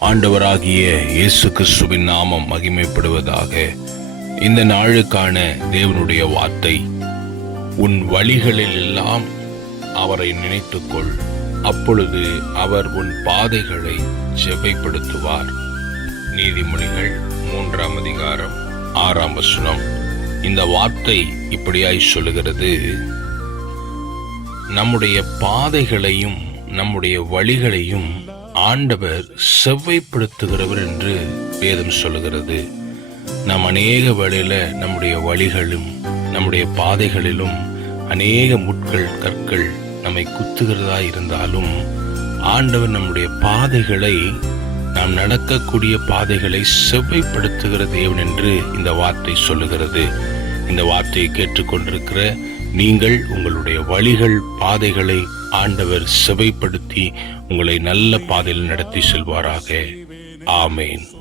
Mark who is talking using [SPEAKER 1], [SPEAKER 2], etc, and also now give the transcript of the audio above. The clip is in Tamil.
[SPEAKER 1] ஆண்டவராகிய இயேசு கிறிஸ்துவின் நாமம் மகிமைப்படுவதாக இந்த நாளுக்கான தேவனுடைய வார்த்தை. உன் வழிகளில் எல்லாம் அவரை நினைத்துக்கொள். அப்பொழுது அவர் உன் பாதைகளை செவ்வைப்படுத்துவார் நீதிமொழிகள் மூன்றாம் அதிகாரம் ஆறாம் வசனம். இந்த வார்த்தை இப்படியாய் சொல்லுகிறது. நம்முடைய பாதைகளையும் நம்முடைய வழிகளையும் ஆண்டவர் செவ்வைப்படுத்துகிறவர் என்று வேதம் சொல்லுகிறது. நாம் அநேக வழியில் நம்முடைய வழிகளும் நம்முடைய பாதைகளிலும் அநேக முட்கள் கற்கள் நம்மை குத்துகிறதா இருந்தாலும் ஆண்டவர் நம்முடைய பாதைகளை நாம் நடக்கக்கூடிய பாதைகளை செவ்வைப்படுத்துகிற தேவன் என்று இந்த வார்த்தை சொல்லுகிறது. இந்த வார்த்தையை கேட்டுக்கொண்டிருக்கிற நீங்கள் உங்களுடைய வழிகள் பாதைகளை ஆண்டவர் செவைப்படுத்தி உங்களை நல்ல பாதையில் நடத்தி செல்வாராக. ஆமேன்.